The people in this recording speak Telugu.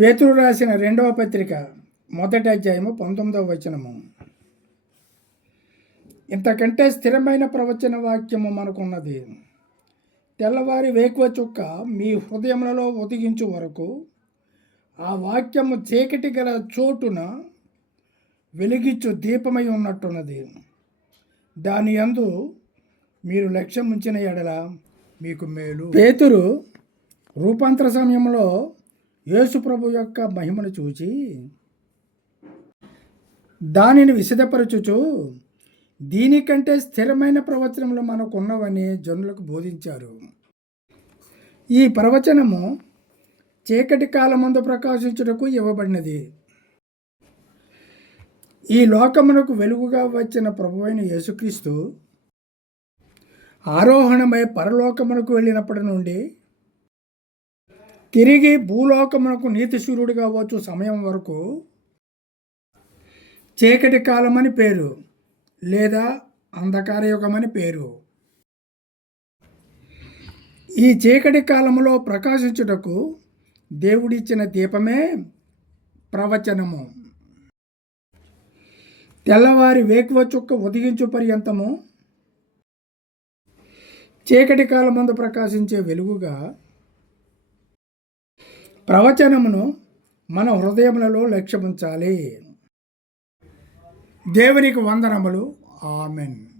పేతురు రాసిన రెండవ పత్రిక మొదటి అధ్యాయము పంతొమ్మిదవ వచనము. ఇంతకంటే స్థిరమైన ప్రవచన వాక్యము మనకున్నది తెల్లవారి వేకువ చుక్క మీ హృదయములలో ఒదిగించు వరకు ఆ వాక్యము చీకటి గల చోటున వెలిగించు దీపమై ఉన్నట్టున్నది. దాని యందు మీరు లక్ష్యం ఉంచిన ఎడల మీకు మేలు. పేతురు రూపాంతర సమయంలో యేసు ప్రభు యొక్క మహిమను చూచి దానిని విశదపరచుచు దీనికంటే స్థిరమైన ప్రవచనములు మనకు ఉన్నవని జనులకు బోధించారు. ఈ ప్రవచనము చీకటి కాలమందు ప్రకాశించుటకు ఇవ్వబడినది. ఈ లోకమునకు వెలుగుగా వచ్చిన ప్రభువైన యేసుక్రీస్తు ఆరోహణమై పరలోకమునకు వెళ్ళినప్పటి నుండి తిరిగి భూలోకమునకు నీతి సూర్యుడిగా వచ్చు సమయం వరకు చీకటి కాలమని పేరు లేదా అంధకార యుగమని పేరు. ఈ చీకటి కాలములో ప్రకాశించుటకు దేవుడిచ్చిన దీపమే ప్రవచనము. తెల్లవారి వేకువ చుక్క ఉదయించు పర్యంతము చీకటి కాలమందు ప్రకాశించే వెలుగుగా ప్రవచనమును మన హృదయములలో లక్ష్యముంచాలి. దేవునికి వందనములు. ఆమెన్.